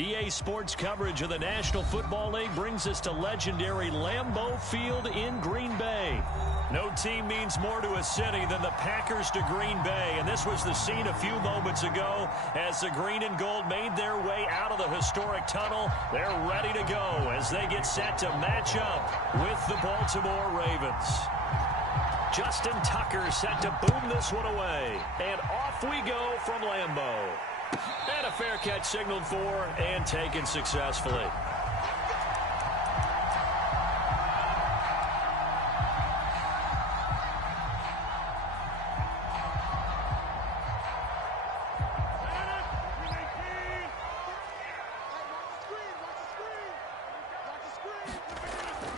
EA Sports coverage of the National Football League brings us to legendary Lambeau Field in Green Bay. No team means more to a city than the Packers to Green Bay, and this was the scene a few moments ago as the green and gold made their way out of the historic tunnel. They're ready to go as they get set to match up with the Baltimore Ravens. Justin Tucker set to boom this one away, and off we go from Lambeau. And a fair catch signaled for and taken successfully.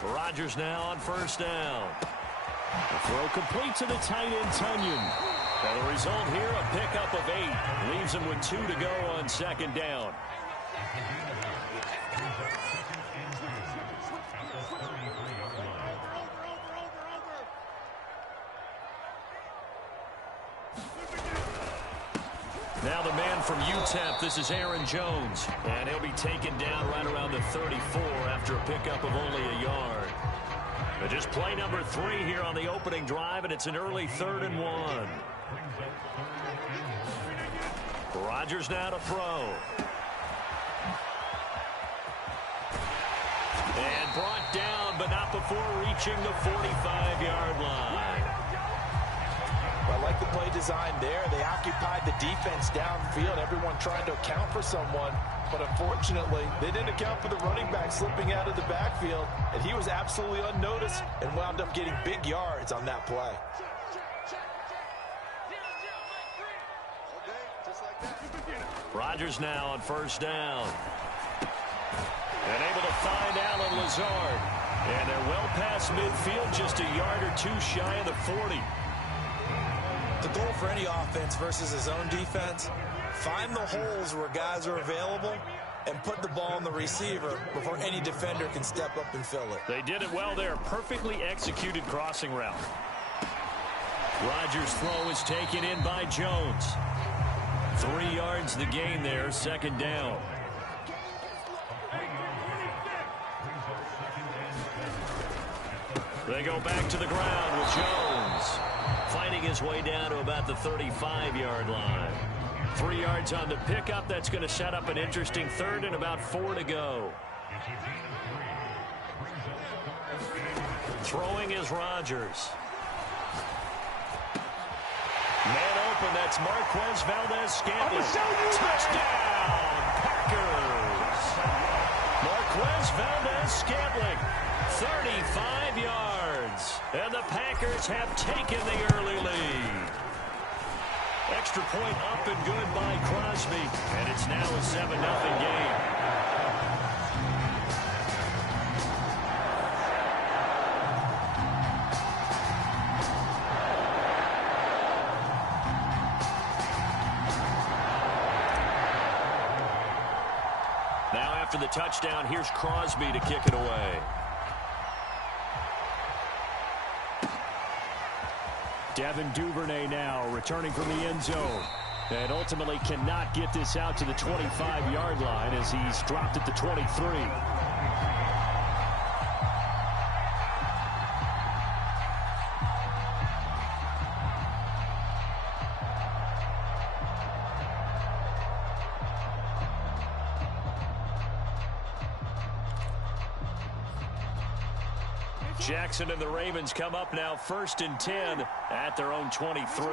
Rodgers now on first down. The throw complete to the tight end, Tunyon. And the result here, a pickup of 8. Leaves him with 2 to go on second down. Now the man from UTEP, this is Aaron Jones. And he'll be taken down right around the 34 after a pickup of only a yard. But just play number 3 here on the opening drive, and it's an early 3rd and 1. Rodgers now to throw. And brought down, but not before reaching the 45-yard line. I like the play design there. They occupied the defense downfield, everyone trying to account for someone. But unfortunately, they didn't account for the running back slipping out of the backfield, and he was absolutely unnoticed and wound up getting big yards on that play. Rodgers now on first down. And able to find Alan Lazard. And they're well past midfield, just a yard or 2 shy of the 40. The goal for any offense versus his own defense, find the holes where guys are available and put the ball on the receiver before any defender can step up and fill it. They did it well there. Perfectly executed crossing route. Rodgers' throw is taken in by Jones. 3 yards the gain there, second down. They go back to the ground with Jones. Fighting his way down to about the 35-yard line. 3 yards on the pickup. That's going to set up an interesting 3rd and about 4 to go. Throwing is Rodgers. Man open, that's Marquez Valdez-Scantling. Touchdown, Packers. Marquez Valdez-Scantling, 35 yards. And the Packers have taken the early lead. Extra point up and good by Crosby. And it's now a 7-0 game. Now after the touchdown, here's Crosby to kick it away. Devin Duvernay now returning from the end zone. And ultimately cannot get this out to the 25-yard line as he's dropped at the 23. Jackson and the Ravens come up now 1st and 10 at their own 23.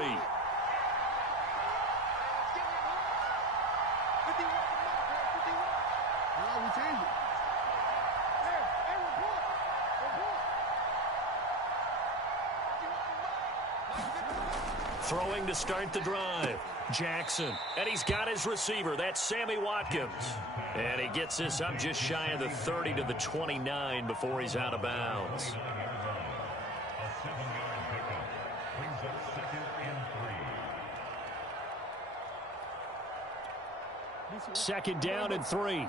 Throwing to start the drive. Jackson. And he's got his receiver. That's Sammy Watkins. And he gets this up just shy of the 30 to the 29 before he's out of bounds. Second down and 3.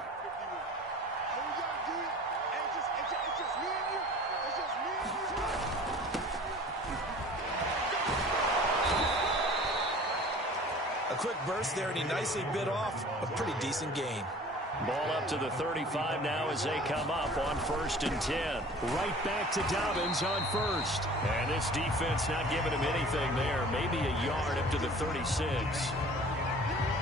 A quick burst there, and he nicely bit off a pretty decent gain. Ball up to the 35 now as they come up on 1st and 10. Right back to Dobbins on 1st. And this defense not giving him anything there. Maybe a yard up to the 36.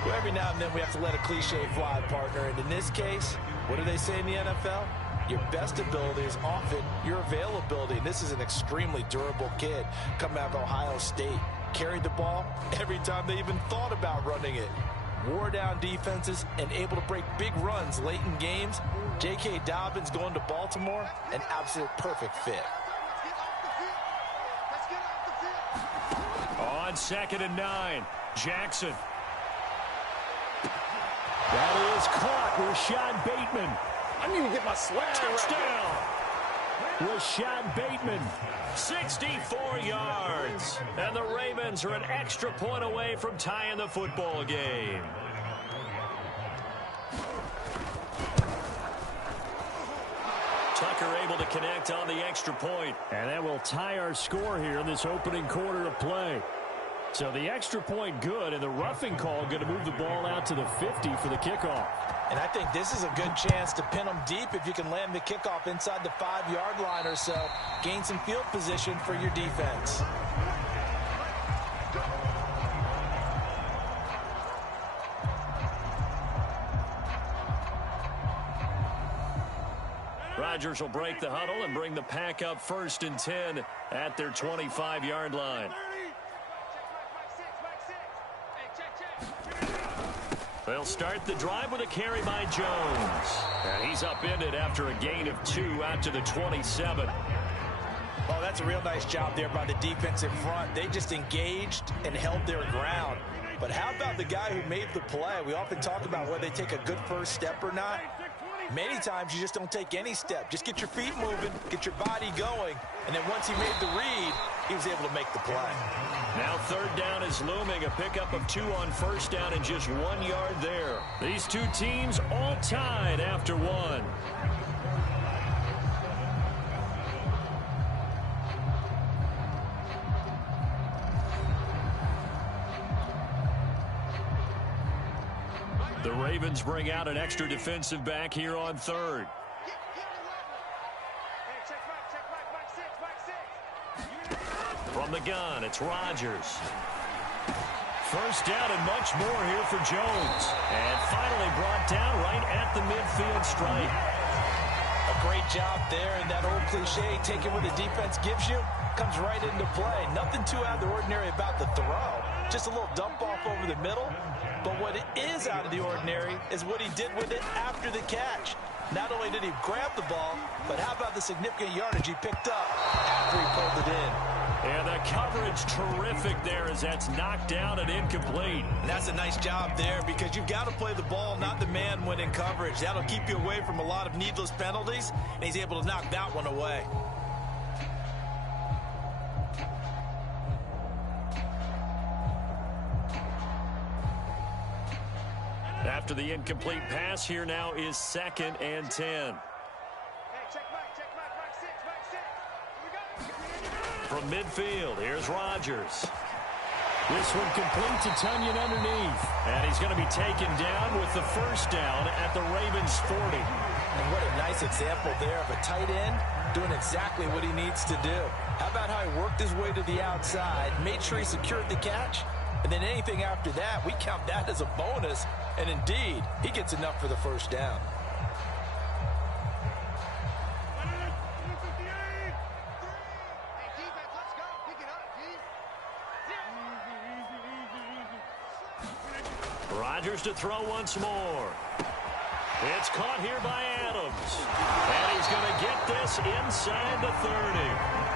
Well, every now and then we have to let a cliche fly, partner. And in this case, what do they say in the NFL? Your best ability is often your availability. And this is an extremely durable kid coming out of Ohio State. Carried the ball every time they even thought about running it. Wore down defenses and able to break big runs late in games. J.K. Dobbins going to Baltimore, an absolute perfect fit. On 2nd and 9, Jackson. That is caught. Rashad Bateman. I need to get my swag. Touchdown. Rashad Bateman. 64 yards. And the Ravens are an extra point away from tying the football game. Tucker able to connect on the extra point. And that will tie our score here in this opening quarter of play. So the extra point good, and the roughing call going to move the ball out to the 50 for the kickoff. And I think this is a good chance to pin them deep if you can land the kickoff inside the 5-yard line or so. Gain some field position for your defense. Rodgers will break the huddle and bring the pack up 1st and 10 at their 25-yard line. They'll start the drive with a carry by Jones. And he's upended after a gain of 2 out to the 27. Oh, that's a real nice job there by the defensive front. They just engaged and held their ground. But how about the guy who made the play? We often talk about whether they take a good first step or not. Many times you just don't take any step. Just get your feet moving, get your body going, and then once he made the read, he was able to make the play. Now 3rd down is looming. A pickup of 2 on 1st down and just 1 yard there. These two teams all tied after 1. The Ravens bring out an extra defensive back here on 3rd. From the gun, it's Rodgers. 1st down and much more here for Jones. And finally brought down right at the midfield stripe. A great job there, and that old cliche, taking what the defense gives you, comes right into play. Nothing too out of the ordinary about the throw. Just a little dump off over the middle. But what it is out of the ordinary is what he did with it after the catch. Not only did he grab the ball, but how about the significant yardage he picked up after he pulled it in. And the coverage terrific there as that's knocked down and incomplete. And that's a nice job there because you've got to play the ball, not the man when in coverage. That'll keep you away from a lot of needless penalties, and he's able to knock that one away. After the incomplete pass, here now is 2nd and 10. From midfield, here's Rodgers. This one complete to Tunyon underneath. And he's going to be taken down with the 1st down at the Ravens 40. And what a nice example there of a tight end doing exactly what he needs to do. How about how he worked his way to the outside, made sure he secured the catch, and then anything after that, we count that as a bonus. And indeed, he gets enough for the 1st down. Rodgers to throw once more. It's caught here by Adams. And he's going to get this inside the 30.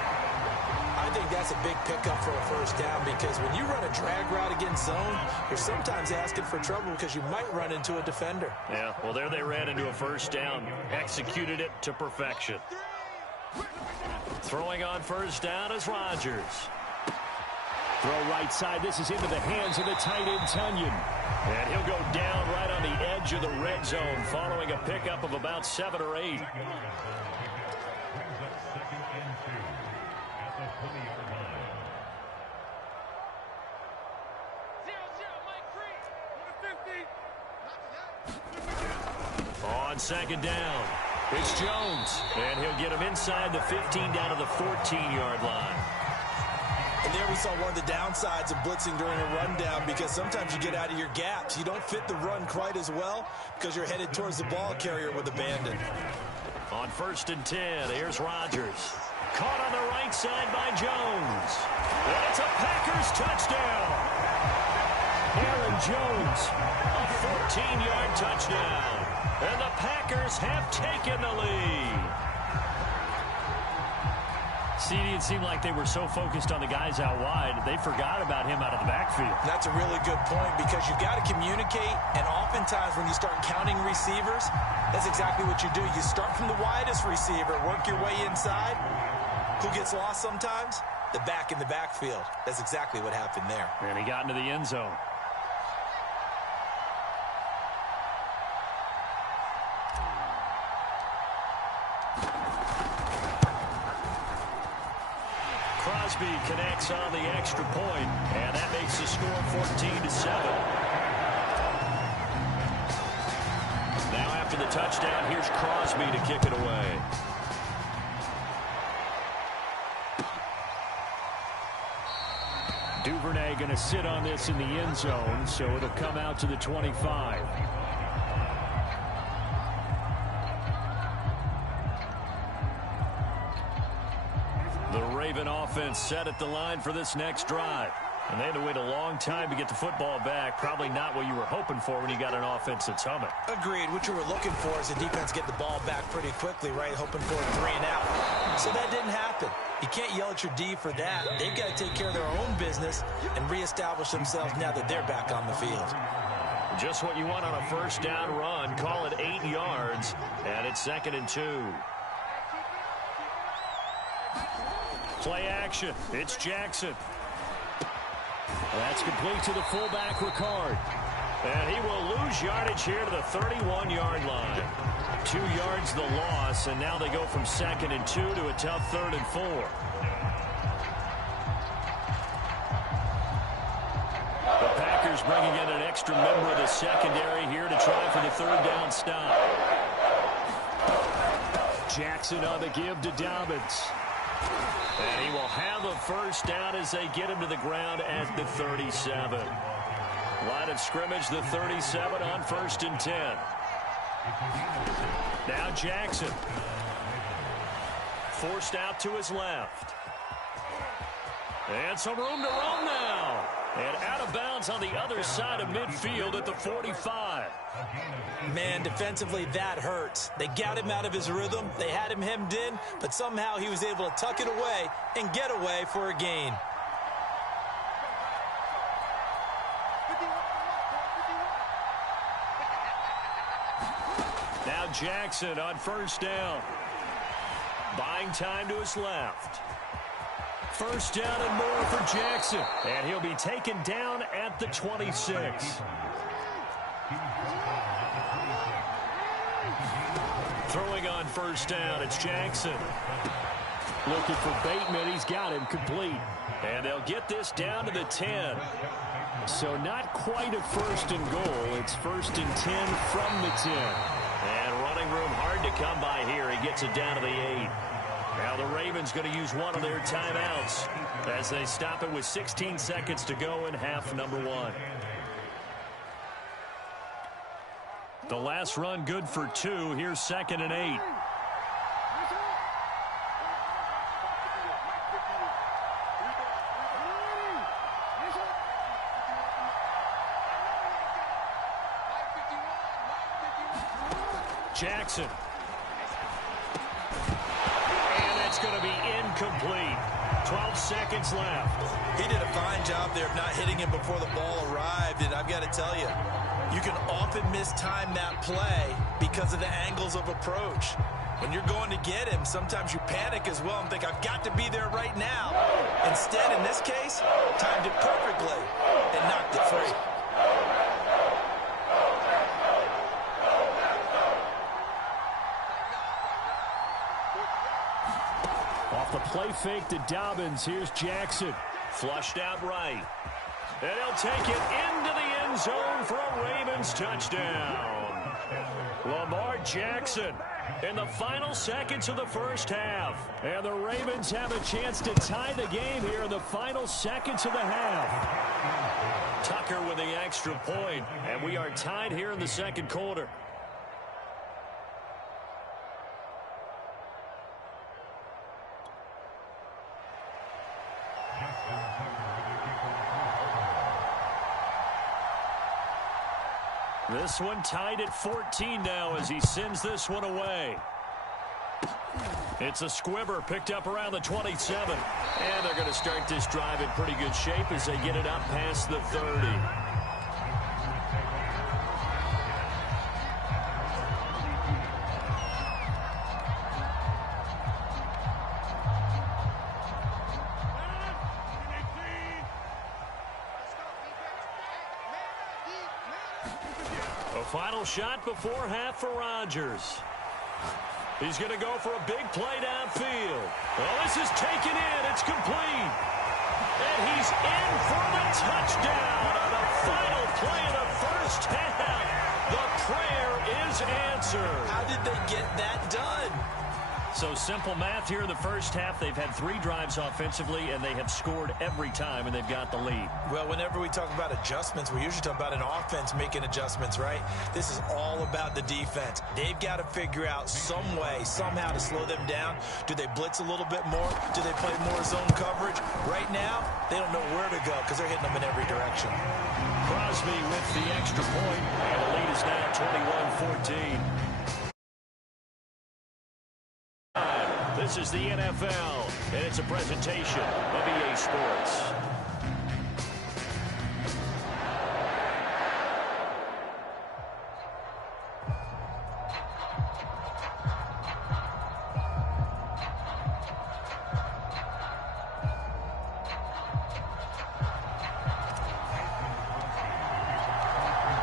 I think that's a big pickup for a 1st down because when you run a drag route against zone, you're sometimes asking for trouble because you might run into a defender. Yeah, well, there they ran into a 1st down. Executed it to perfection. Throwing on 1st down is Rodgers. Throw right side. This is into the hands of the tight end, Tunyon. And he'll go down right on the edge of the red zone following a pickup of about 7 or 8. On second down, it's Jones. And he'll get him inside the 15 down to the 14-yard line. And there we saw one of the downsides of blitzing during a rundown, because sometimes you get out of your gaps. You don't fit the run quite as well because you're headed towards the ball carrier with abandon. On 1st and 10, here's Rodgers. Caught on the right side by Jones. And it's a Packers touchdown. Aaron Jones, a 14-yard touchdown. And the Packers have taken the lead. See, it seemed like they were so focused on the guys out wide, they forgot about him out of the backfield. That's a really good point, because you've got to communicate, and oftentimes when you start counting receivers, that's exactly what you do. You start from the widest receiver, work your way inside. Who gets lost sometimes? The back in the backfield. That's exactly what happened there. And he got into the end zone. Crosby connects on the extra point, and that makes the score 14-7. Now after the touchdown, here's Crosby to kick it away. Duvernay going to sit on this in the end zone, so it'll come out to the 25. The Raven offense set at the line for this next drive. And they had to wait a long time to get the football back. Probably not what you were hoping for when you got an offense that's humming. Agreed. What you were looking for is the defense get the ball back pretty quickly, right? Hoping for a 3 and out. So that didn't happen. You can't yell at your D for that. They've got to take care of their own business and reestablish themselves now that they're back on the field. Just what you want on a first down run. Call it 8 yards, and it's 2nd and 2. Play action. It's Jackson. That's complete to the fullback, Ricard. And he will lose yardage here to the 31-yard line. 2 yards the loss, and now they go from 2nd and 2 to a tough 3rd and 4. The Packers bringing in an extra member of the secondary here to try for the 3rd down stop. Jackson on the give to Dobbins. And he will have a first down as they get him to the ground at the 37. Line of scrimmage, the 37 on 1st and 10. Now Jackson. Forced out to his left. And some room to run now. And out of bounds on the other side of midfield at the 45. Man, defensively, that hurts. They got him out of his rhythm. They had him hemmed in, but somehow he was able to tuck it away and get away for a gain. Now Jackson on first down. Buying time to his left. First down and more for Jackson. And he'll be taken down at the 26. Throwing on first down, it's Jackson. Looking for Bateman. He's got him complete. And they'll get this down to the 10. So not quite a 1st and goal. It's 1st and 10 from the 10. And running room hard to come by here. He gets it down to the 8. Now the Ravens going to use one of their timeouts as they stop it with 16 seconds to go in half number 1. The last run good for 2. Here's 2nd and 8. Jackson. And it's going to be incomplete. 12 seconds left. He did a fine job there of not hitting him before the ball arrived, and I've got to tell you, you can often mistime that play because of the angles of approach. When you're going to get him, sometimes you panic as well and think, I've got to be there right now. Instead, in this case, timed it perfectly and knocked it free. Off the play fake to Dobbins, here's Jackson. Flushed out right. And he'll take it into the end zone for a Ravens touchdown. Lamar Jackson in the final seconds of the first half. And the Ravens have a chance to tie the game here in the final seconds of the half. Tucker with the extra point, and we are tied here in the second quarter. This one tied at 14 now as he sends this one away. It's a squibber picked up around the 27. And they're going to start this drive in pretty good shape as they get it up past the 30. Final shot before half for Rodgers. He's going to go for a big play downfield. Well, this is taken in. It's complete. And he's in for the touchdown on the final play of the first half. The prayer is answered. How did they get that done? So simple math here in the first half. They've had 3 drives offensively, and they have scored every time, and they've got the lead. Well, whenever we talk about adjustments, we usually talk about an offense making adjustments, right? This is all about the defense. They've got to figure out some way, somehow to slow them down. Do they blitz a little bit more? Do they play more zone coverage? Right now, they don't know where to go because they're hitting them in every direction. Crosby with the extra point, and the lead is now 21-14. This is the NFL, and it's a presentation of EA Sports.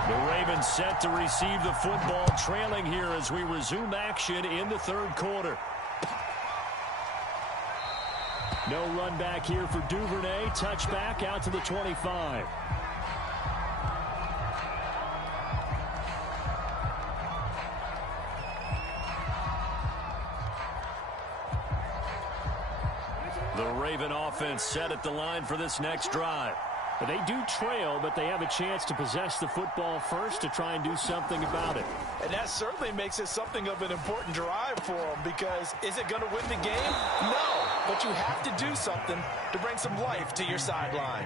The Ravens set to receive the football, trailing here as we resume action in the third quarter. No run back here for Duvernay. Touchback out to the 25. The Raven offense set at the line for this next drive. They do trail, but they have a chance to possess the football first to try and do something about it. And that certainly makes it something of an important drive for them, because is it going to win the game? No, but you have to do something to bring some life to your sideline.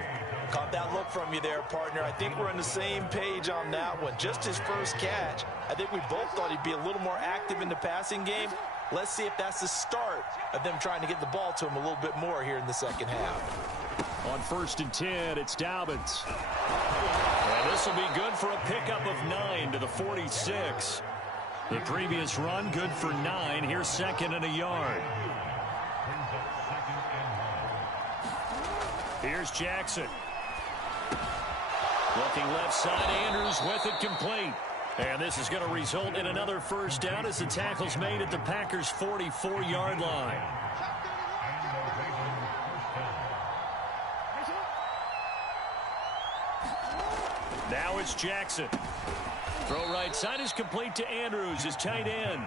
Caught that look from you there, partner. I think we're on the same page on that one. Just his first catch, I think we both thought he'd be a little more active in the passing game. Let's see if that's the start of them trying to get the ball to him a little bit more here in the second half. On 1st and 10, it's Dobbins. And this will be good for a pickup of 9 to the 46. The previous run, good for 9. Here's 2nd and a yard. Here's Jackson. Looking left side, Andrews with it complete. And this is going to result in another first down as the tackle's made at the Packers' 44-yard line. Now it's Jackson. Throw right side is complete to Andrews, his tight end.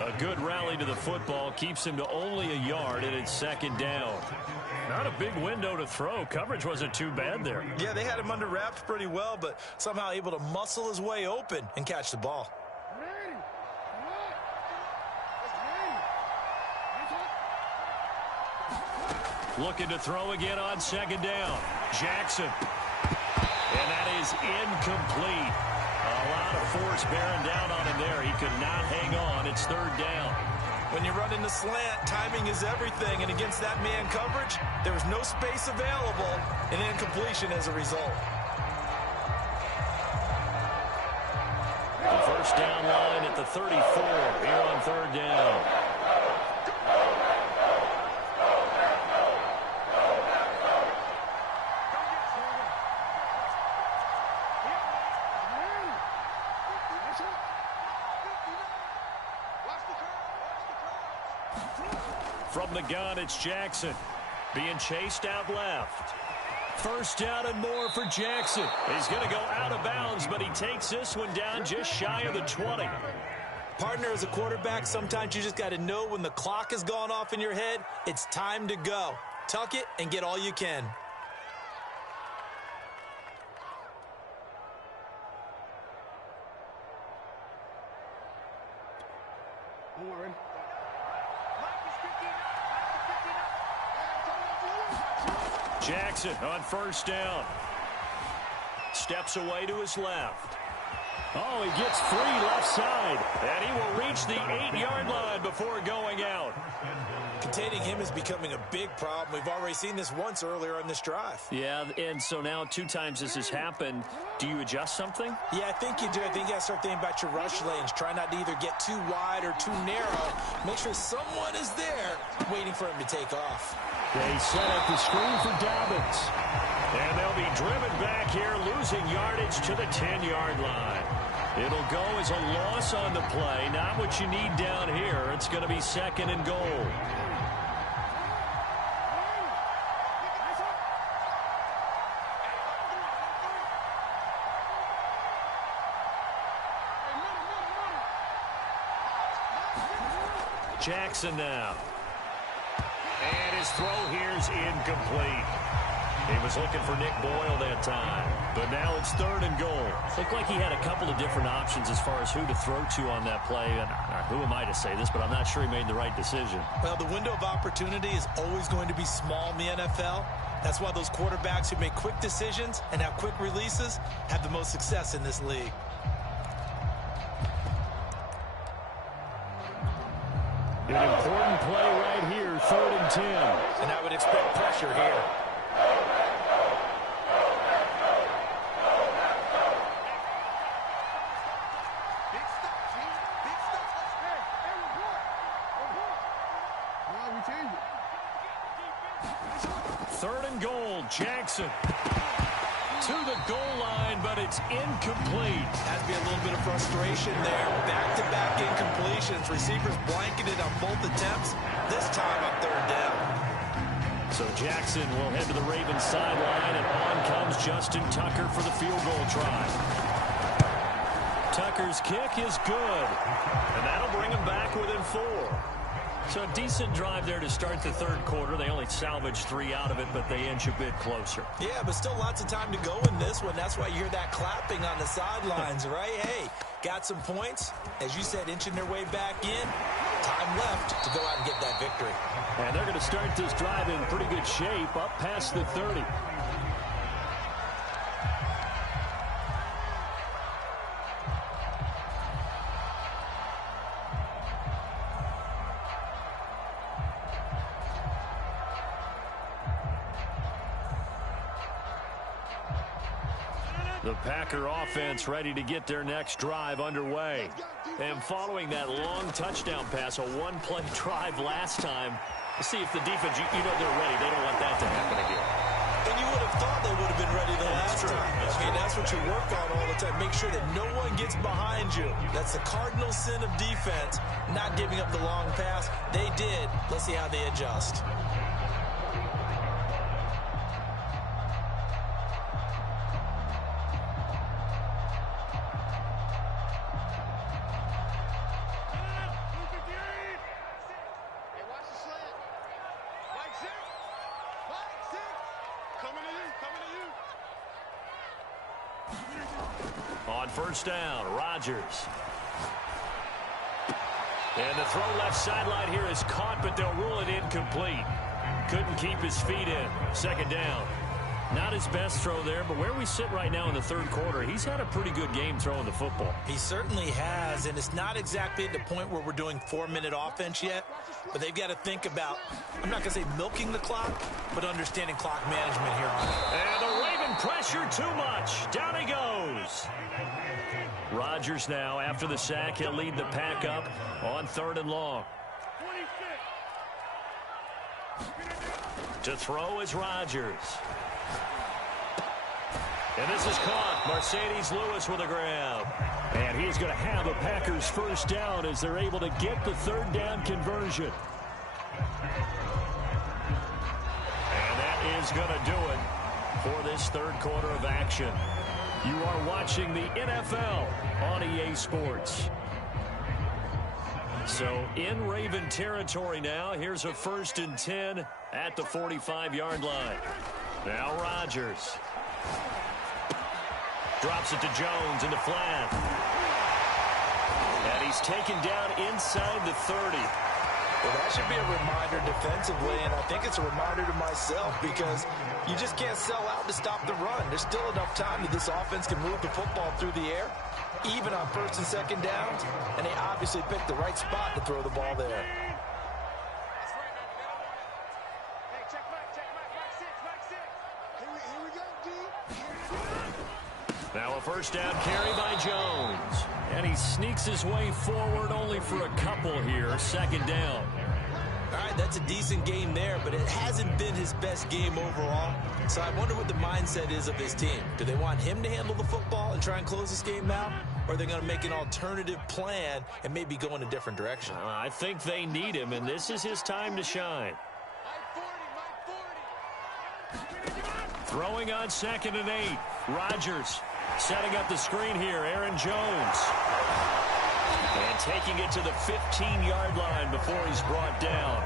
A good rally to the football keeps him to only a yard, and it's 2nd down. Not a big window to throw. Coverage wasn't too bad there. Yeah, they had him under wraps pretty well, but somehow able to muscle his way open and catch the ball. Looking to throw again on 2nd down. Jackson. And that is incomplete. A lot of force bearing down on him there. He could not hang on. It's 3rd down. When you're running the slant, timing is everything. And against that man coverage, there was no space available, and incompletion as a result. The first down line at the 34 here on 3rd down. From the gun, it's Jackson. Being chased out left. 1st down and more for Jackson. He's going to go out of bounds, but he takes this one down just shy of the 20. Partner, as a quarterback, sometimes you just got to know when the clock has gone off in your head, it's time to go. Tuck it and get all you can. Jackson on first down. Steps away to his left. Oh, he gets free left side. And he will reach the 8-yard line before going out. Containing him is becoming a big problem. We've already seen this once earlier on this drive. Yeah, and so now 2 times this has happened. Do you adjust something? Yeah, I think you do. I think you got to start thinking about your rush lanes. Try not to either get too wide or too narrow. Make sure someone is there waiting for him to take off. They set up the screen for Dobbins. And they'll be driven back here, losing yardage to the 10-yard line. It'll go as a loss on the play. Not what you need down here. It's going to be 2nd and goal. Jackson now. And his throw here's incomplete. He was looking for Nick Boyle that time. But now it's 3rd and goal. Looked like he had a couple of different options as far as who to throw to on that play. And who am I to say this, but I'm not sure he made the right decision. Well, the window of opportunity is always going to be small in the NFL. That's why those quarterbacks who make quick decisions and have quick releases have the most success in this league. An important play right here, 3rd and 10. And I would expect pressure here. Jackson to the goal line, but it's incomplete. Has to be a little bit of frustration there. Back-to-back incompletions. Receivers blanketed on both attempts. This time on 3rd down. So Jackson will head to the Ravens sideline, and on comes Justin Tucker for the field goal try. Tucker's kick is good, and that'll bring him back within 4. So a decent drive there to start the 3rd quarter. They only salvaged 3 out of it, but they inch a bit closer. Yeah, but still lots of time to go in this one. That's why you hear that clapping on the sidelines, right? Hey, got some points. As you said, inching their way back in. Time left to go out and get that victory. And they're going to start this drive in pretty good shape, up past the 30. The Packer offense ready to get their next drive underway. And following that long touchdown pass, a 1-play drive last time, let's see if the defense, you know they're ready. They don't want that to happen again. And you would have thought they would have been ready the last time. I mean, that's what you work on all the time. Make sure that no one gets behind you. That's the cardinal sin of defense, not giving up the long pass. They did. Let's see how they adjust. On first down, Rodgers. And the throw left sideline here is caught, but they'll rule it incomplete. Couldn't keep his feet in. 2nd down. Not his best throw there, but where we sit right now in the 3rd quarter, he's had a pretty good game throwing the football. He certainly has, and it's not exactly at the point where we're doing 4-minute offense yet, but they've got to think about, I'm not going to say milking the clock, but understanding clock management here on it. And the Raven pressure too much. Down he goes. Rodgers now, after the sack, he'll lead the pack up on 3rd and long. To throw is Rodgers. And this is caught. Mercedes Lewis with a grab. And he's going to have a Packers first down as they're able to get the 3rd down conversion. And that is going to do it for this 3rd quarter of action. You are watching the NFL on EA Sports. So in Raven territory now. Here's a 1st and 10 at the 45-yard line. Now Rodgers. Drops it to Jones into flat. And he's taken down inside the 30. Well, that should be a reminder defensively, and I think it's a reminder to myself because you just can't sell out to stop the run. There's still enough time that this offense can move the football through the air, even on 1st and 2nd downs, and they obviously picked the right spot to throw the ball there. Now a 1st down carry by Jones. And he sneaks his way forward only for a couple here. 2nd down. All right, that's a decent game there, but it hasn't been his best game overall. So I wonder what the mindset is of his team. Do they want him to handle the football and try and close this game out? Or are they going to make an alternative plan and maybe go in a different direction? I think they need him, and this is his time to shine. Throwing on 2nd and 8. Rodgers setting up the screen here. Aaron Jones. And taking it to the 15-yard line before he's brought down.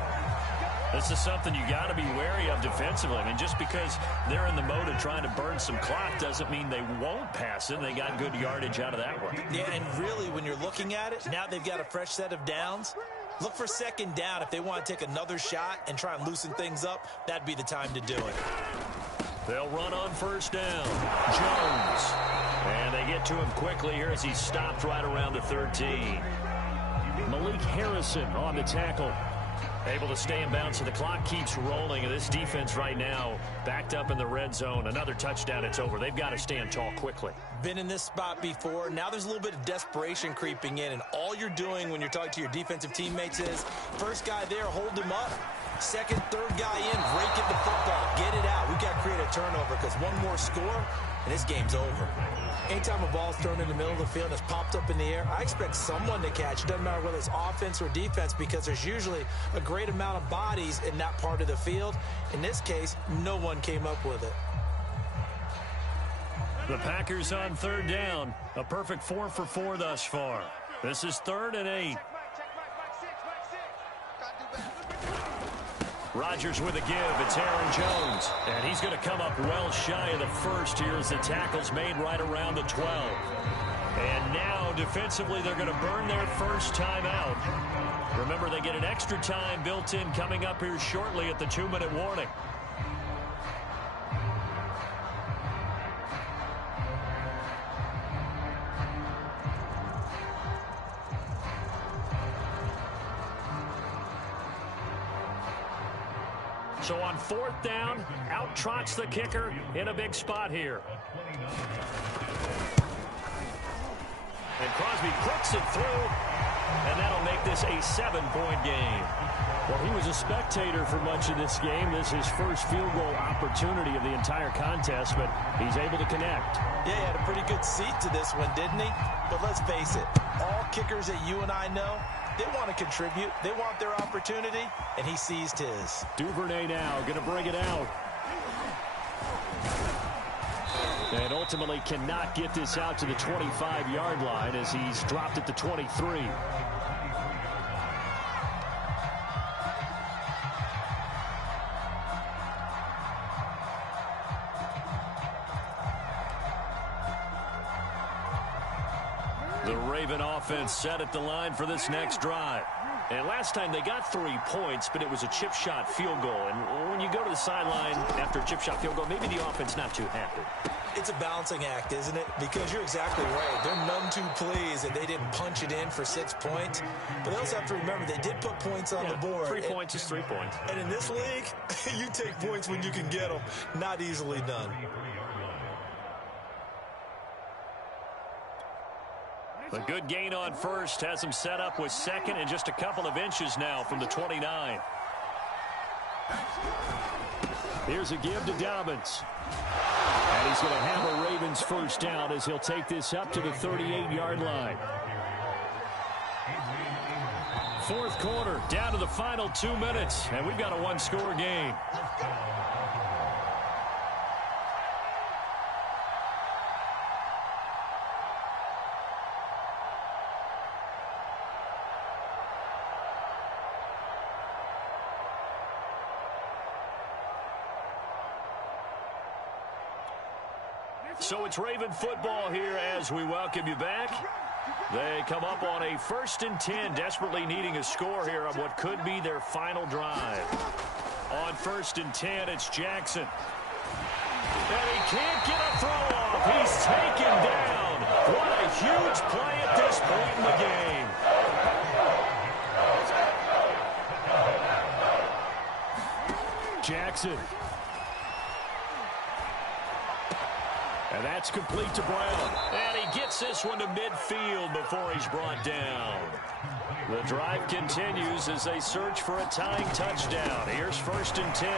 This is something you got to be wary of defensively. I mean, just because they're in the mode of trying to burn some clock doesn't mean they won't pass it. They got good yardage out of that one. Yeah, and really, when you're looking at it, now they've got a fresh set of downs. Look for 2nd down. If they want to take another shot and try and loosen things up, that'd be the time to do it. They'll run on 1st down. Jones. And they get to him quickly here as he's stopped right around the 13. Malik Harrison on the tackle. Able to stay in bounds, so the clock keeps rolling. And this defense right now backed up in the red zone. Another touchdown, it's over. They've got to stand tall quickly. Been in this spot before. Now there's a little bit of desperation creeping in. And all you're doing when you're talking to your defensive teammates is, first guy there, hold him up. 2nd, 3rd guy in, break it the football. Get it out. We've got to create a turnover because one more score, and this game's over. Anytime a ball's thrown in the middle of the field and it's popped up in the air, I expect someone to catch. It doesn't matter whether it's offense or defense because there's usually a great amount of bodies in that part of the field. In this case, no one came up with it. The Packers on 3rd down. A perfect 4 for 4 thus far. This is 3rd and 8. Rodgers with a give. It's Aaron Jones. And he's going to come up well shy of the 1st here as the tackle's made right around the 12. And now, defensively, they're going to burn their 1st time out. Remember, they get an extra time built in coming up here shortly at the 2-minute warning. So on 4th down, out trots the kicker in a big spot here. And Crosby crooks it through, and that'll make this a 7-point game. Well, he was a spectator for much of this game. This is his first field goal opportunity of the entire contest, but he's able to connect. Yeah, he had a pretty good seat to this one, didn't he? But let's face it, all kickers that you and I know, they want to contribute. They want their opportunity, and he seized his. Duvernay now going to bring it out. And ultimately cannot get this out to the 25-yard line as he's dropped at the 23. The Raven offense set at the line for this next drive. And last time they got 3 points, but it was a chip shot field goal. And when you go to the sideline after a chip shot field goal, maybe the offense not too happy. It's a balancing act, isn't it? Because you're exactly right. They're none too pleased that they didn't punch it in for 6 points. But they also have to remember they did put points on the board. 3 points is 3 points. And in this league, you take points when you can get them. Not easily done. A good gain on 1st has him set up with 2nd and just a couple of inches now from the 29. Here's a give to Dobbins. And he's going to have a Ravens 1st down as he'll take this up to the 38-yard line. 4th quarter, down to the final 2 minutes, and we've got a 1-score game. So it's Raven football here as we welcome you back. They come up on a 1st and 10, desperately needing a score here on what could be their final drive. On 1st and 10, it's Jackson. And he can't get a throw off. He's taken down. What a huge play at this point in the game. Jackson. And that's complete to Brown. And he gets this one to midfield before he's brought down. The drive continues as they search for a tying touchdown. Here's 1st and 10.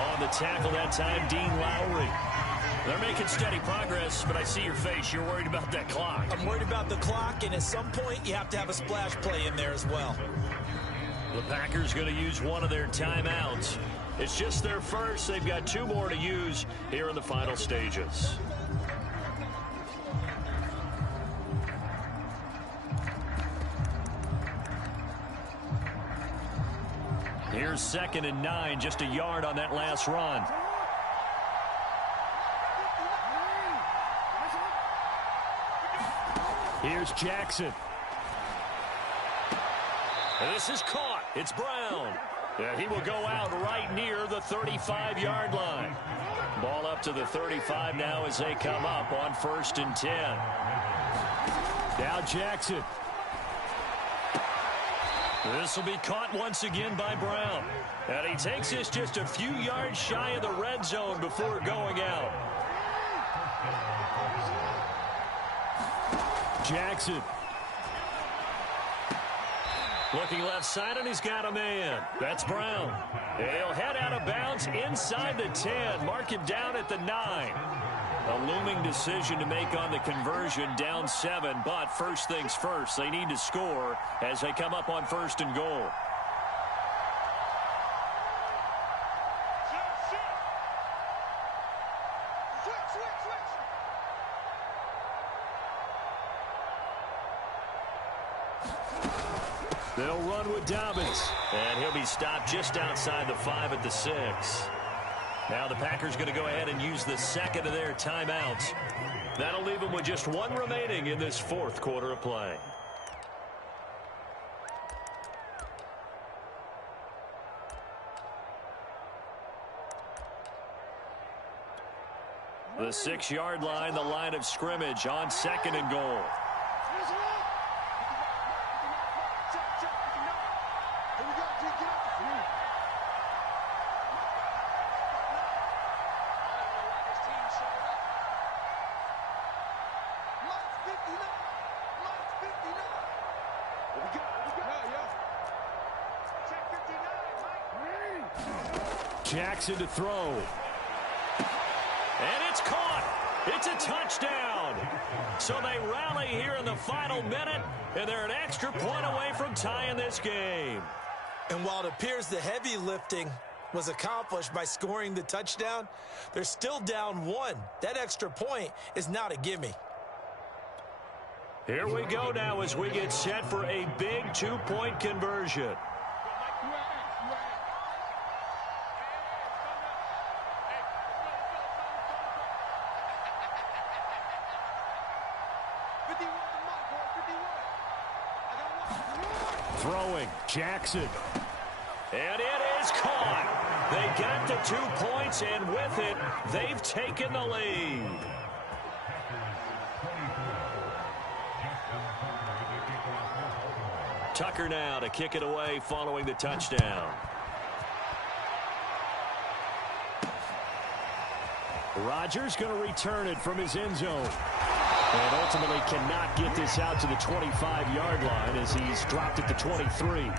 On the tackle that time, Dean Lowry. They're making steady progress, but I see your face. You're worried about that clock. I'm worried about the clock, and at some point, you have to have a splash play in there as well. The Packers going to use one of their timeouts. It's just their first. They've got 2 more to use here in the final stages. Here's 2nd and 9, just a yard on that last run. Here's Jackson. And this is caught. It's Brown. Yeah, he will go out right near the 35-yard line. Ball up to the 35 now as they come up on 1st and 10. Now Jackson. This will be caught once again by Brown. And he takes this just a few yards shy of the red zone before going out. Jackson. Looking left side, and he's got a man. That's Brown. He'll head out of bounds inside the 10. Mark him down at the 9. A looming decision to make on the conversion, down 7. But first things first, they need to score as they come up on 1st and goal. They'll run with Dobbins, and he'll be stopped just outside the 5 at the 6. Now the Packers going to go ahead and use the 2nd of their timeouts. That'll leave them with just 1 remaining in this 4th quarter of play. The 6-yard line, the line of scrimmage on 2nd and goal. Jackson to throw. And it's caught. It's a touchdown. So they rally here in the final minute, and they're an extra point away from tying this game. And while it appears the heavy lifting was accomplished by scoring the touchdown, they're still down 1. That extra point is not a gimme. Here we go now as we get set for a big 2-point conversion. Throwing, Jackson. And it is caught. They got the 2 points, and with it, they've taken the lead. Tucker now to kick it away following the touchdown. Rodgers going to return it from his end zone. And ultimately cannot get this out to the 25-yard line as he's dropped at the 23.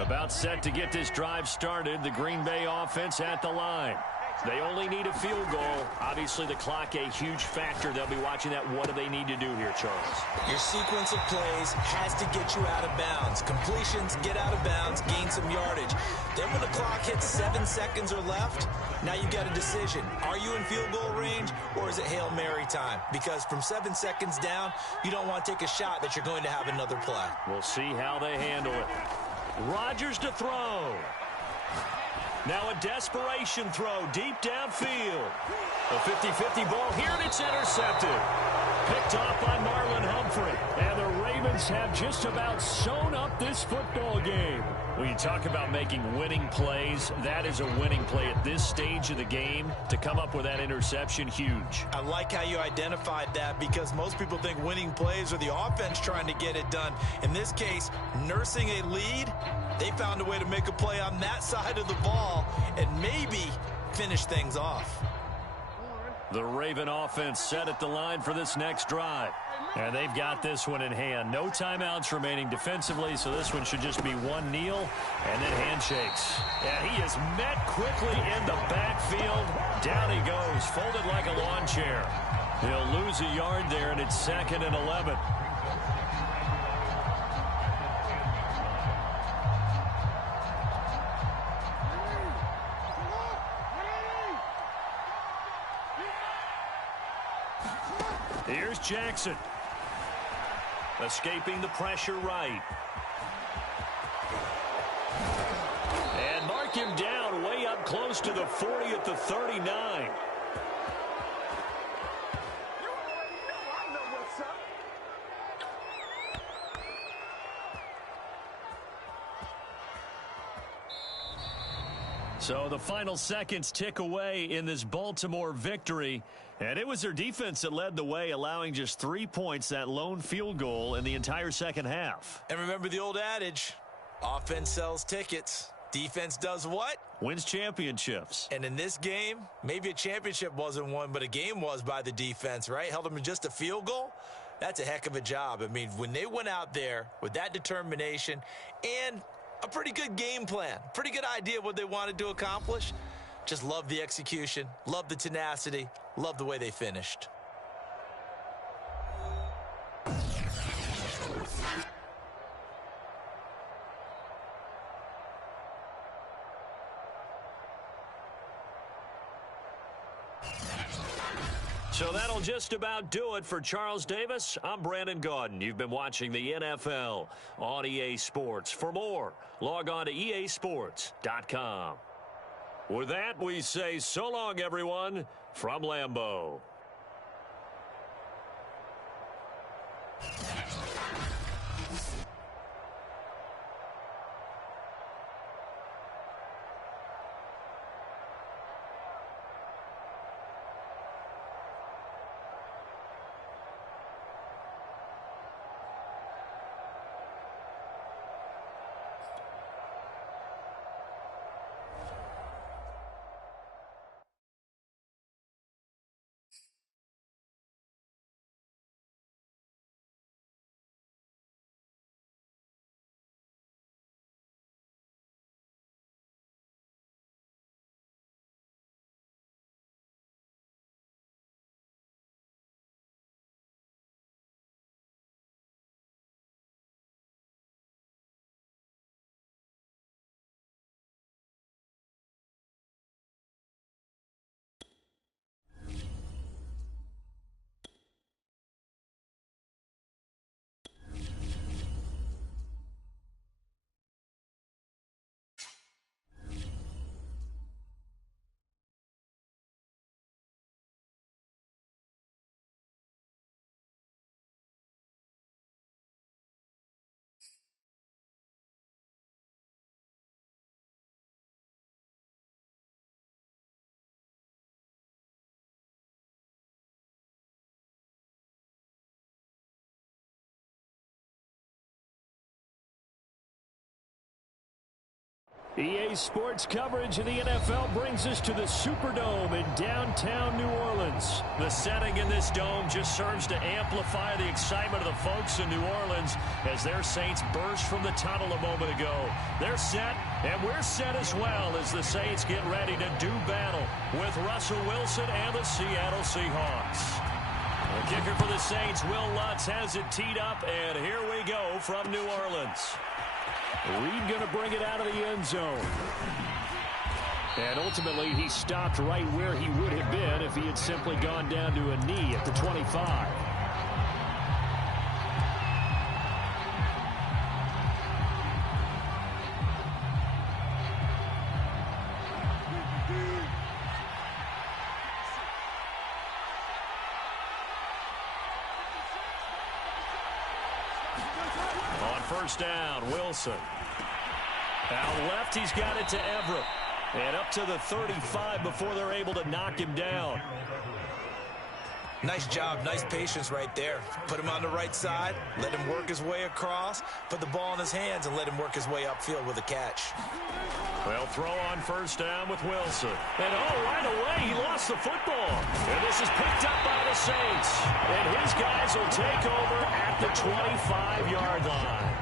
About set to get this drive started. The Green Bay offense at the line. They only need a field goal. Obviously, the clock a huge factor. They'll be watching that. What do they need to do here, Charles? Your sequence of plays has to get you out of bounds. Completions, get out of bounds, gain some yardage. Then when the clock hits 7 seconds or left, now you've got a decision. Are you in field goal range, or is it Hail Mary time? Because from 7 seconds down, you don't want to take a shot that you're going to have another play. We'll see how they handle it. Rodgers to throw. Now a desperation throw deep downfield. A 50-50 ball here, and it's intercepted. Picked off by Marlon Humphrey. And the Ravens have just about sewn up this football game. When you talk about making winning plays, that is a winning play at this stage of the game. To come up with that interception, huge. I like how you identified that, because most people think winning plays are the offense trying to get it done. In this case, nursing a lead, they found a way to make a play on that side of the ball and maybe finish things off. The Raven offense set at the line for this next drive. And they've got this one in hand. No timeouts remaining defensively, so this one should just be one kneel and then handshakes. And he is met quickly in the backfield. Down he goes, folded like a lawn chair. He'll lose a yard there, and it's 2nd and 11. Here's Jackson. Escaping the pressure right. And mark him down way up close to the 40 at the 39. So the final seconds tick away in this Baltimore victory. And it was their defense that led the way, allowing just 3 points, that lone field goal in the entire second half. And remember the old adage, offense sells tickets. Defense does what? Wins championships. And in this game, maybe a championship wasn't won, but a game was by the defense, right? Held them in just a field goal. That's a heck of a job. I mean, when they went out there with that determination and a pretty good game plan, pretty good idea of what they wanted to accomplish, just love the execution, love the tenacity, love the way they finished. So that'll just about do it for Charles Davis. I'm Brandon Gaudin. You've been watching the NFL on EA Sports. For more, log on to easports.com. With that, we say so long, everyone, from Lambeau. EA Sports coverage of the NFL brings us to the Superdome in downtown New Orleans. The setting in this dome just serves to amplify the excitement of the folks in New Orleans as their Saints burst from the tunnel a moment ago. They're set, and we're set as well as the Saints get ready to do battle with Russell Wilson and the Seattle Seahawks. The kicker for the Saints, Will Lutz, has it teed up, and here we go from New Orleans. Reed going to bring it out of the end zone. And ultimately, he stopped right where he would have been if he had simply gone down to a knee at the 25. On first down, Wilson. Out left, he's got it to Everett. And up to the 35 before they're able to knock him down. Nice job, nice patience right there. Put him on the right side, let him work his way across, put the ball in his hands, and let him work his way upfield with a catch. They'll throw on first down with Wilson. And right away, he lost the football. And this is picked up by the Saints. And his guys will take over at the 25-yard line.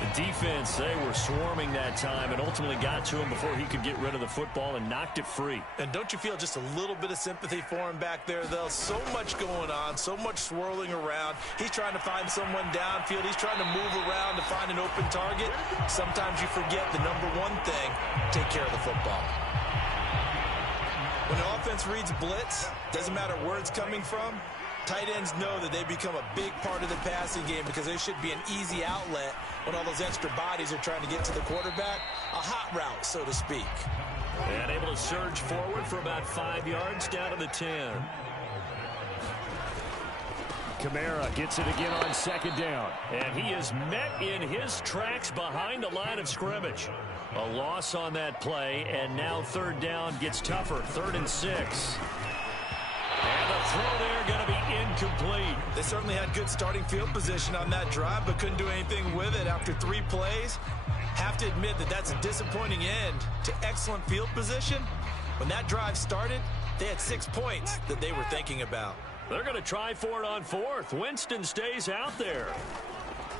The defense, they were swarming that time and ultimately got to him before he could get rid of the football and knocked it free. And don't you feel just a little bit of sympathy for him back there, though? So much going on, so much swirling around. He's trying to find someone downfield. He's trying to move around to find an open target. Sometimes you forget the number one thing, take care of the football. When the offense reads blitz, doesn't matter where it's coming from, tight ends know that they become a big part of the passing game because they should be an easy outlet when all those extra bodies are trying to get to the quarterback. A hot route, so to speak. And able to surge forward for about 5 yards down to the 10. Kamara gets it again on second down. And he is met in his tracks behind the line of scrimmage. A loss on that play, and now third down gets tougher. 3rd and 6. And the throw there going to be incomplete. They certainly had good starting field position on that drive, but couldn't do anything with it after 3 plays. Have to admit that that's a disappointing end to excellent field position. When that drive started, they had 6 points that they were thinking about. They're going to try for it on 4th. Winston stays out there.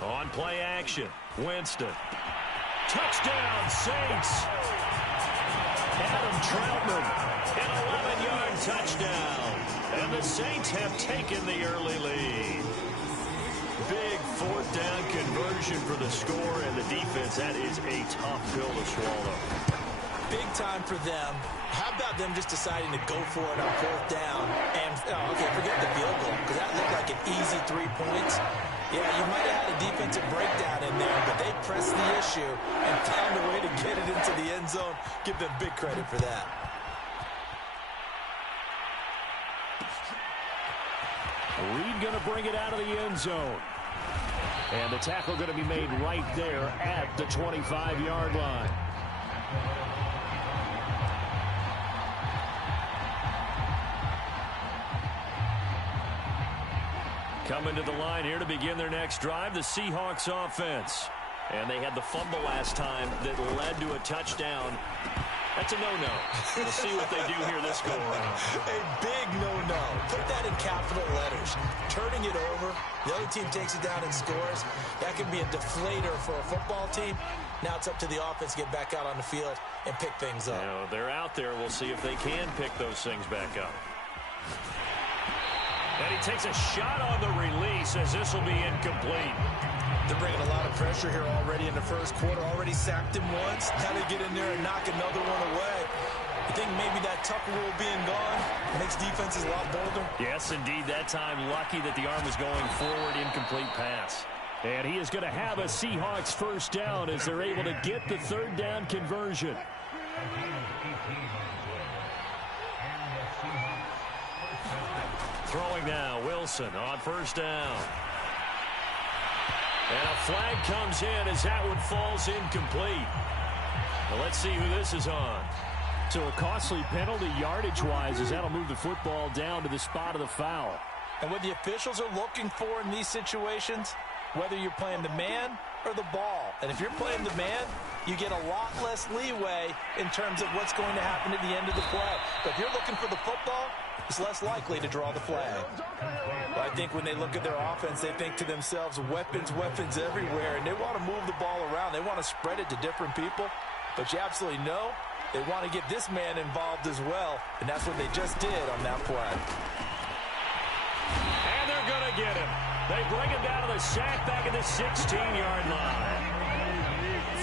On play action, Winston. Touchdown, Saints. Adam Troutman, an 11-yard touchdown. And the Saints have taken the early lead. Big 4th down conversion for the score, and the defense, that is a tough pill to swallow. Big time for them. How about them just deciding to go for it on 4th down? And, okay, forget the field goal, because that looked like an easy 3 points. Yeah, you might have had a defensive breakdown in there, but they pressed the issue and found a way to get it into the end zone. Give them big credit for that. Reed going to bring it out of the end zone. And the tackle going to be made right there at the 25-yard line. Coming to the line here to begin their next drive, the Seahawks offense. And they had the fumble last time that led to a touchdown. That's a no-no. We'll see what they do here this go-around. A big no-no. Put that in capital letters. Turning it over, the other team takes it down and scores. That can be a deflator for a football team. Now it's up to the offense to get back out on the field and pick things up. You know, they're out there. We'll see if they can pick those things back up. And he takes a shot on the release as this will be incomplete. They're bringing a lot of pressure here already in the first quarter. Already sacked him once. Now they get in there and knock another one away. I think maybe that Tucker rule being gone makes defenses a lot bolder. Yes, indeed. That time, lucky that the arm was going forward. Incomplete pass. And he is going to have a Seahawks first down as they're able to get the 3rd down conversion. Throwing now, Wilson on first down. And a flag comes in as that one falls incomplete. Well, let's see who this is on. So a costly penalty yardage-wise as that'll move the football down to the spot of the foul. And what the officials are looking for in these situations, whether you're playing the man or the ball. And if you're playing the man, you get a lot less leeway in terms of what's going to happen at the end of the play. But if you're looking for the football, it's less likely to draw the flag. But I think when they look at their offense, they think to themselves, weapons, weapons everywhere, and they want to move the ball around. They want to spread it to different people. But you absolutely know they want to get this man involved as well, and that's what they just did on that play. And they're going to get him. They bring him down to the sack back at the 16-yard line.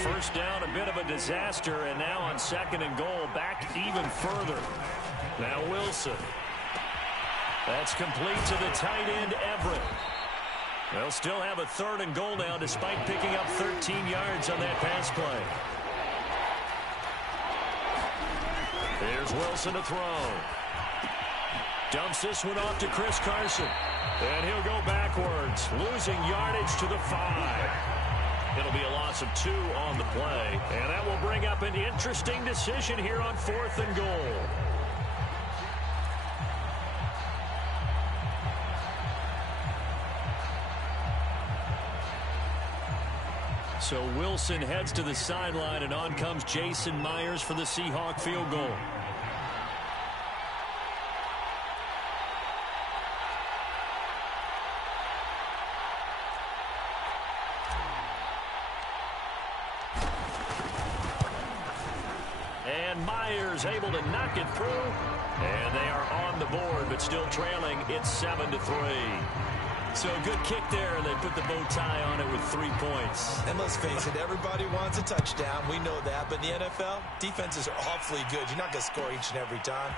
First down, a bit of a disaster, and now on 2nd and goal, back even further. Now Wilson. That's complete to the tight end, Everett. They'll still have a 3rd and goal now despite picking up 13 yards on that pass play. Here's Wilson to throw. Dumps this one off to Chris Carson. And he'll go backwards, losing yardage to the 5. It'll be a loss of 2 on the play. And that will bring up an interesting decision here on 4th and goal. So Wilson heads to the sideline, and on comes Jason Myers for the Seahawk field goal. And Myers able to knock it through. And they are on the board, but still trailing. It's 7-3. So a good kick there, and they put the bow tie on it with 3 points. And let's face it, everybody wants a touchdown. We know that. But in the NFL, defenses are awfully good. You're not going to score each and every time.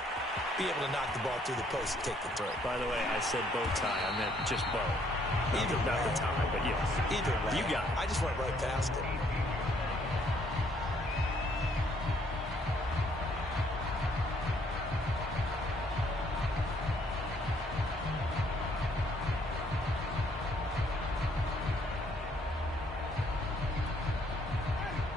Be able to knock the ball through the post and take the throw. By the way, I said bow tie. I meant just bow. Either not the tie, but yes. Either way. You got it. I just went right past it.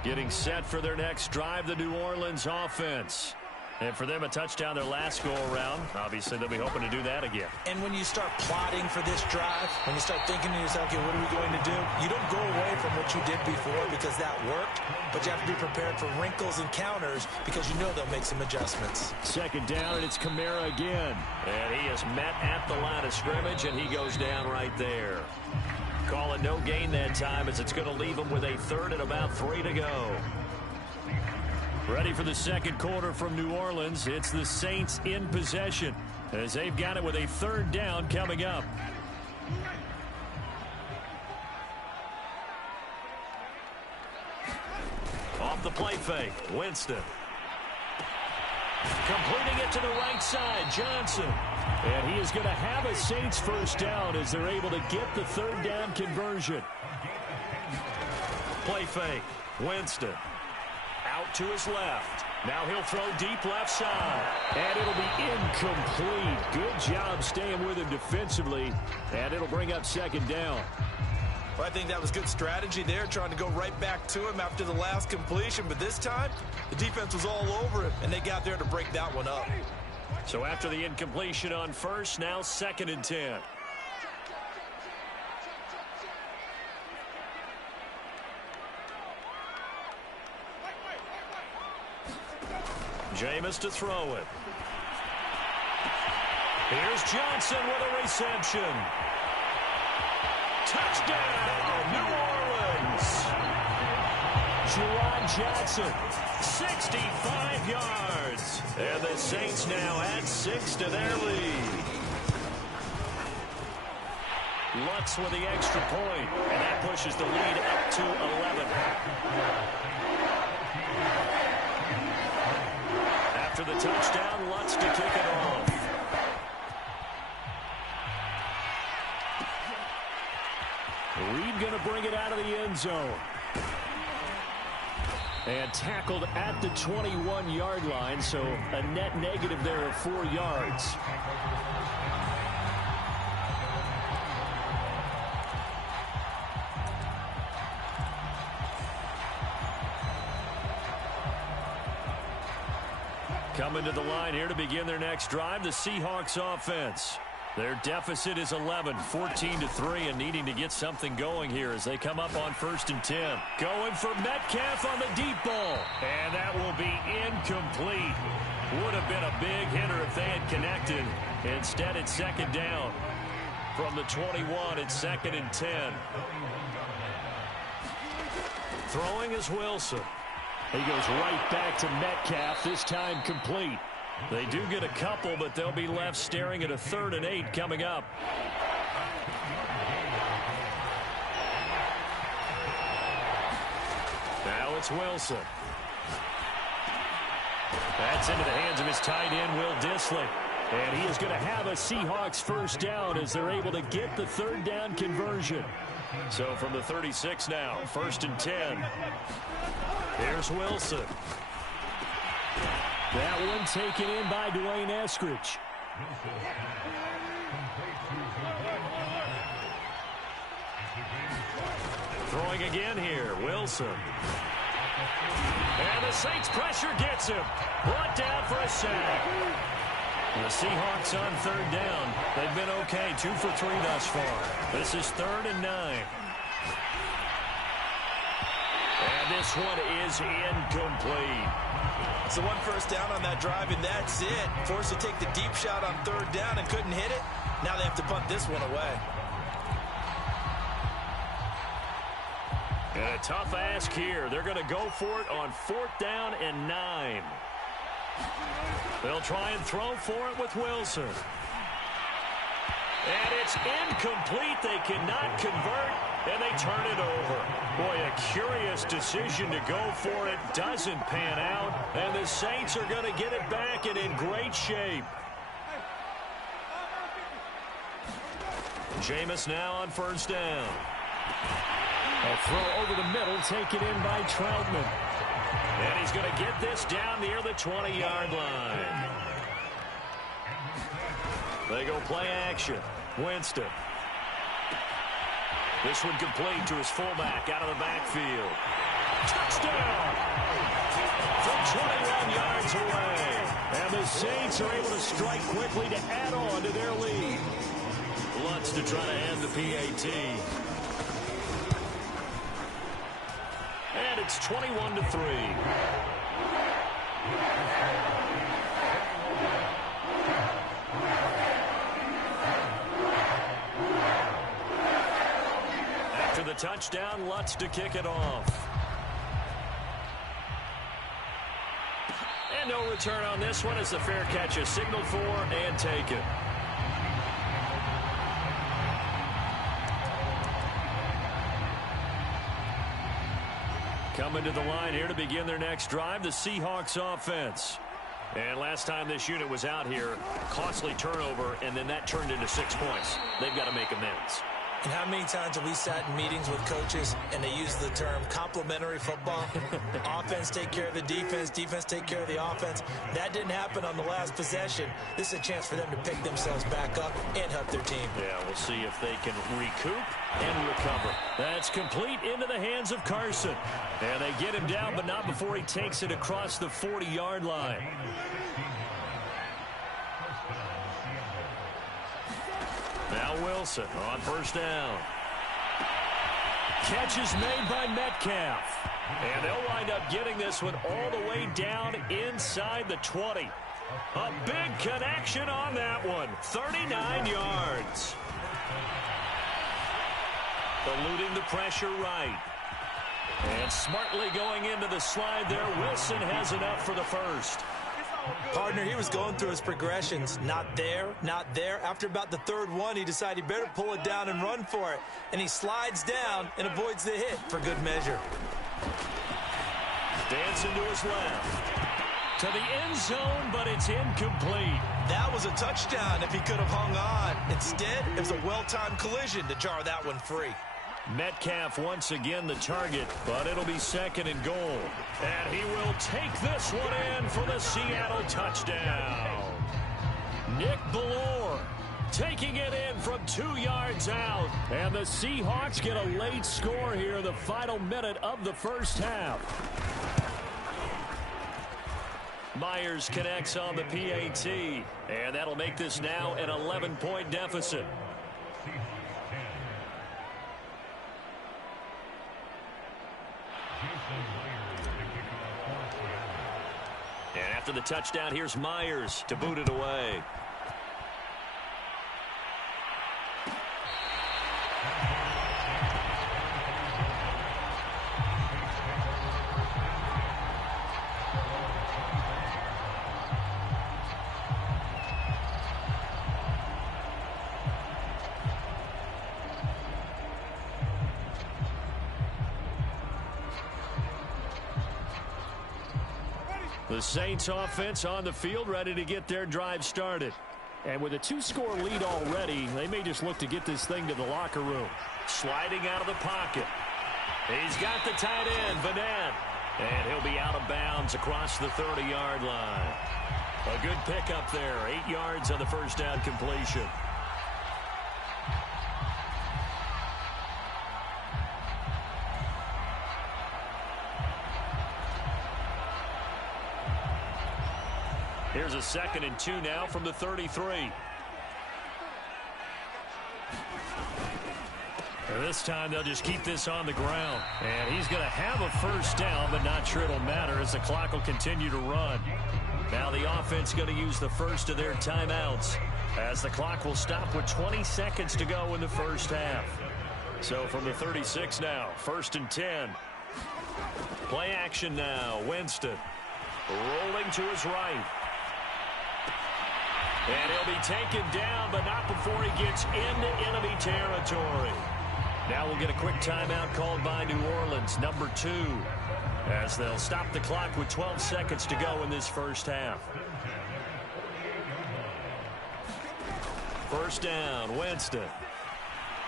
Getting set for their next drive, the New Orleans offense. And for them, a touchdown their last go-around. Obviously, they'll be hoping to do that again. And when you start plotting for this drive, when you start thinking to yourself, okay, what are we going to do? You don't go away from what you did before because that worked, but you have to be prepared for wrinkles and counters because you know they'll make some adjustments. 2nd down, and it's Kamara again. And he is met at the line of scrimmage, and he goes down right there. Call it no gain that time as it's going to leave him with a 3rd and about 3 to go. Ready for the 2nd quarter from New Orleans. It's the Saints in possession as they've got it with a 3rd down coming up. Off the play fake, Winston. Completing it to the right side, Johnson. And he is going to have a Saints 1st down as they're able to get the 3rd down conversion. Play fake, Winston. Out to his left. Now he'll throw deep left side. And it'll be incomplete. Good job staying with him defensively. And it'll bring up 2nd down. Well, I think that was good strategy there, trying to go right back to him after the last completion. But this time, the defense was all over him, and they got there to break that one up. So after the incompletion on 1st, now 2nd and 10. Jameis to throw it. Here's Johnson with a reception. Touchdown, New Orleans. Juwan Johnson, 65 yards. And the Saints now add 6 to their lead. Lutz with the extra point, and that pushes the lead up to 11. After the touchdown, Lutz to kick it off. Reed going to bring it out of the end zone. And tackled at the 21-yard line, so a net negative there of 4 yards. Coming to the line here to begin their next drive, the Seahawks offense. Their deficit is 11, 14-3, and needing to get something going here as they come up on 1st and 10. Going for Metcalf on the deep ball. And that will be incomplete. Would have been a big hitter if they had connected. Instead, it's 2nd down. From the 21, it's 2nd and 10. Throwing is Wilson. He goes right back to Metcalf, this time complete. They do get a couple, but they'll be left staring at a 3rd and 8 coming up. Now it's Wilson. That's into the hands of his tight end, Will Dissly. And he is going to have a Seahawks 1st down as they're able to get the 3rd down conversion. So from the 36 now, 1st and 10. Here's Wilson. That one taken in by Dwayne Eskridge. Throwing again here, Wilson. And the Saints pressure gets him. Brought down for a sack. The Seahawks on 3rd down. They've been okay, 2 for 3 thus far. This is 3rd and 9. And this one is incomplete. So 1 first down on that drive, and that's it. Forced to take the deep shot on 3rd down and couldn't hit it. Now they have to punt this one away. And a tough ask here. They're going to go for it on 4th down and 9. They'll try and throw for it with Wilson. And it's incomplete. They cannot convert, and they turn it over. Boy, a curious decision to go for it. Doesn't pan out, and the Saints are going to get it back and in great shape. Jameis now on 1st down. A throw over the middle, taken in by Troutman. And he's going to get this down near the 20-yard line. They go play action. Winston. This one complete to his fullback out of the backfield. Touchdown! From 21 yards away. And the Saints are able to strike quickly to add on to their lead. Lutz to try to end the PAT. And it's 21-3. After the touchdown, Lutz to kick it off. And no return on this one as the fair catch is signaled for and taken. Coming to the line here to begin their next drive, the Seahawks offense. And last time this unit was out here, costly turnover, and then that turned into 6 points. They've got to make amends. And how many times have we sat in meetings with coaches and they use the term complementary football? Offense take care of the defense, defense take care of the offense. That didn't happen on the last possession. This is a chance for them to pick themselves back up and help their team. Yeah, we'll see if they can recoup and recover. That's complete into the hands of Carson. And they get him down, but not before he takes it across the 40-yard line. Now Wilson on 1st down. Catch is made by Metcalf. And they'll wind up getting this one all the way down inside the 20. A big connection on that one. 39 yards. Eluding the pressure right. And smartly going into the slide there. Wilson has enough for the first. Partner, he was going through his progressions. Not there, not there. After about the 3rd one, he decided he better pull it down and run for it. And he slides down and avoids the hit for good measure. Dancing to his left. To the end zone, but it's incomplete. That was a touchdown if he could have hung on. Instead, it was a well-timed collision to jar that one free. Metcalf once again the target, but it'll be 2nd and goal. And he will take this one in for the Seattle touchdown. Nick Ballore taking it in from 2 yards out. And the Seahawks get a late score here in the final minute of the first half. Myers connects on the PAT, and that'll make this now an 11-point deficit. And after the touchdown, here's Myers to boot it away. The Saints offense on the field, ready to get their drive started. And with a 2-score lead already, they may just look to get this thing to the locker room. Sliding out of the pocket. He's got the tight end, Vanette. And he'll be out of bounds across the 30-yard line. A good pickup there, 8 yards on the first down completion. Here's a 2nd and 2 now from the 33. And this time they'll just keep this on the ground. And he's going to have a first down, but not sure it'll matter as the clock will continue to run. Now the offense going to use the first of their timeouts as the clock will stop with 20 seconds to go in the first half. So from the 36 now, 1st and 10. Play action now. Winston rolling to his right. And he'll be taken down, but not before he gets into enemy territory. Now we'll get a quick timeout called by New Orleans, number 2, as they'll stop the clock with 12 seconds to go in this first half. First down, Winston.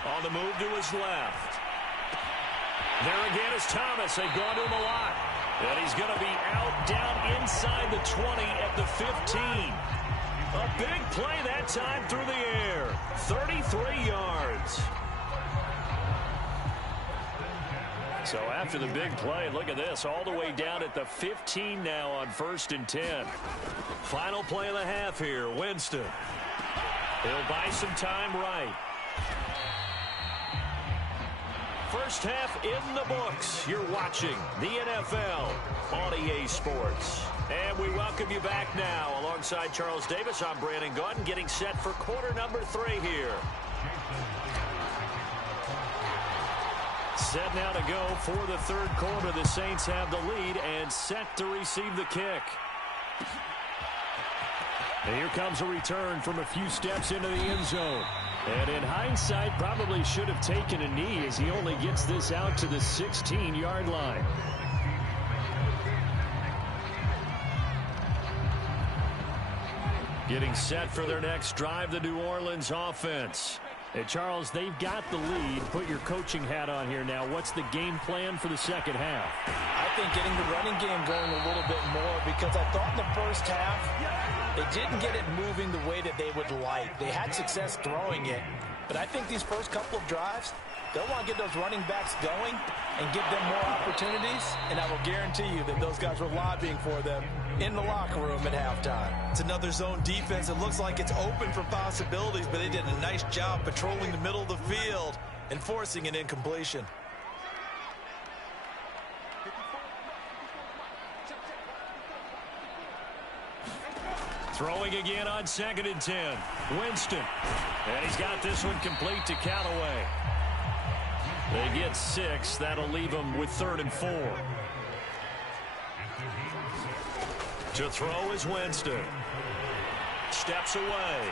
On the move to his left. There again is Thomas. They've gone to him a lot. And he's going to be out down inside the 20 at the 15. A big play that time through the air. 33 yards. So after the big play, look at this. All the way down at the 15 now on 1st and 10. Final play of the half here. Winston. He'll buy some time right. First half in the books. You're watching the NFL on EA Sports. And we welcome you back now. Alongside Charles Davis, I'm Brandon Gaudin, getting set for quarter number 3 here. Set now to go for the 3rd quarter. The Saints have the lead and set to receive the kick. And here comes a return from a few steps into the end zone. And in hindsight, probably should have taken a knee as he only gets this out to the 16-yard line. Getting set for their next drive, the New Orleans offense. And Charles, they've got the lead. Put your coaching hat on here now. What's the game plan for the second half? I think getting the running game going a little bit more, because I thought in the first half they didn't get it moving the way that they would like. They had success throwing it, but I think these first couple of drives, they'll want to get those running backs going and give them more opportunities, and I will guarantee you that those guys were lobbying for them in the locker room at halftime. It's another zone defense. It looks like it's open for possibilities, but they did a nice job patrolling the middle of the field and forcing an incompletion. Throwing again on 2nd and 10. Winston. And he's got this one complete to Callaway. They get 6. That'll leave them with 3rd and 4. To throw is Winston. Steps away.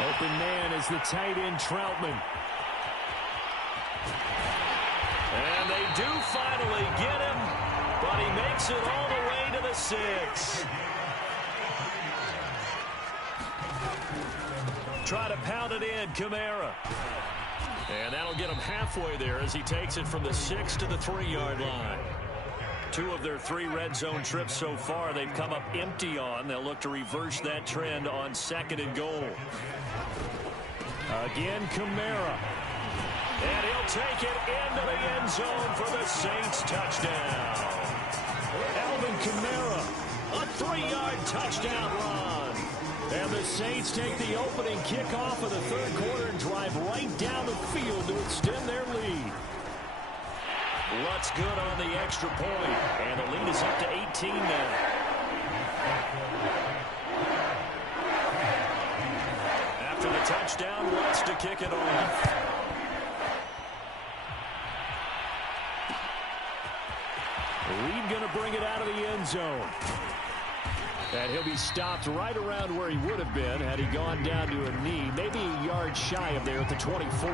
Open man is the tight end, Troutman. And they do finally get him, but he makes it all the way to the 6. Try to pound it in, Kamara. And that'll get him halfway there as he takes it from the 6 to the 3-yard line. 2 of their 3 red zone trips so far they've come up empty on. They'll look to reverse that trend on 2nd and goal. Again, Kamara. And he'll take it into the end zone for the Saints touchdown. Alvin Kamara, a 3-yard touchdown run. And the Saints take the opening kickoff of the third quarter and drive right down the field to extend their lead. Lutt's good on the extra point, and the lead is up to 18 now. After the touchdown, Lutt's to kick it off. Reed going to bring it out of the end zone. And he'll be stopped right around where he would have been had he gone down to a knee, maybe a yard shy of there at the 24.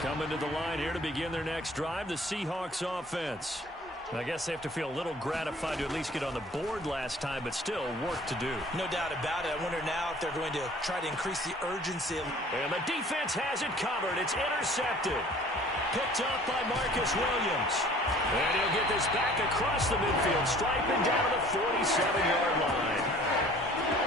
Coming to the line here to begin their next drive, the Seahawks offense. I guess they have to feel a little gratified to at least get on the board last time, but still work to do. No doubt about it. I wonder now if they're going to try to increase the urgency. And the defense has it covered. It's intercepted. Picked up by Marcus Williams. And he'll get this back across the midfield, striping down to the 47-yard line.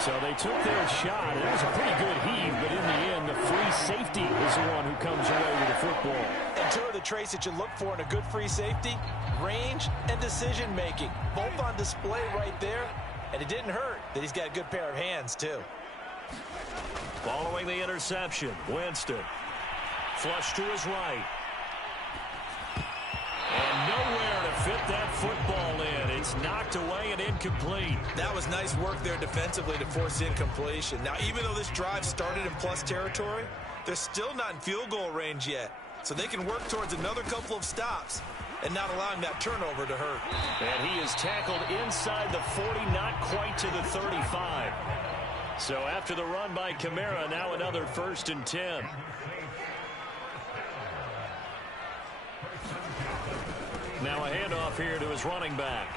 So they took their shot. It was a pretty good heave, but in the end, the free safety is the one who comes away with the football. And two of the traits that you look for in a good free safety, range and decision-making. Both on display right there, and it didn't hurt that he's got a good pair of hands, too. Following the interception, Winston. Flush to his right. And nowhere to fit that football in. It's knocked away and incomplete. That was nice work there defensively to force incompletion. Now, even though this drive started in plus territory, they're still not in field goal range yet. So they can work towards another couple of stops and not allowing that turnover to hurt. And he is tackled inside the 40, not quite to the 35. So after the run by Kamara, now another 1st and 10. Now a handoff here to his running back.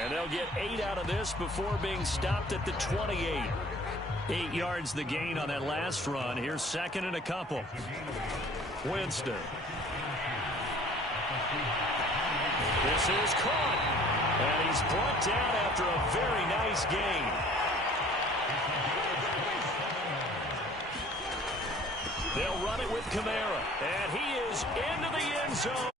And they'll get 8 out of this before being stopped at the 28. 8 yards the gain on that last run. Here's 2nd and a couple. Winston. This is caught. And he's brought down after a very nice gain. They'll run it with Kamara. And he is into the end zone.